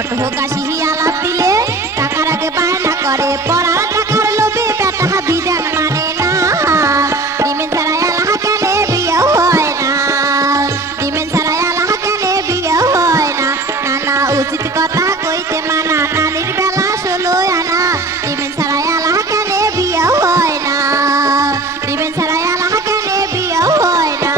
ছোট কাশি আলাপ দিলে টাকার আগে বায়না করে পড়ার টাকার লোভে বেটা বিধান মানে না ডিমেন ছাড়া এলাহা কেনে বিয়ে হয় না ডিমেন ছাড়া এলাহা কেনে বিয়ে হয় না নানা উচিত কথা কইতে মানা নানির বেলা 16 আনা ডিমেন ছাড়া এলাহা কেনে বিয়ে হয় না ডিমেন ছাড়া এলাহা কেনে বিয়ে হয় না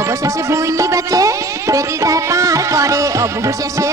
অবশেষে ভুইনি বেচে বেটি তার পার করে অবশেষে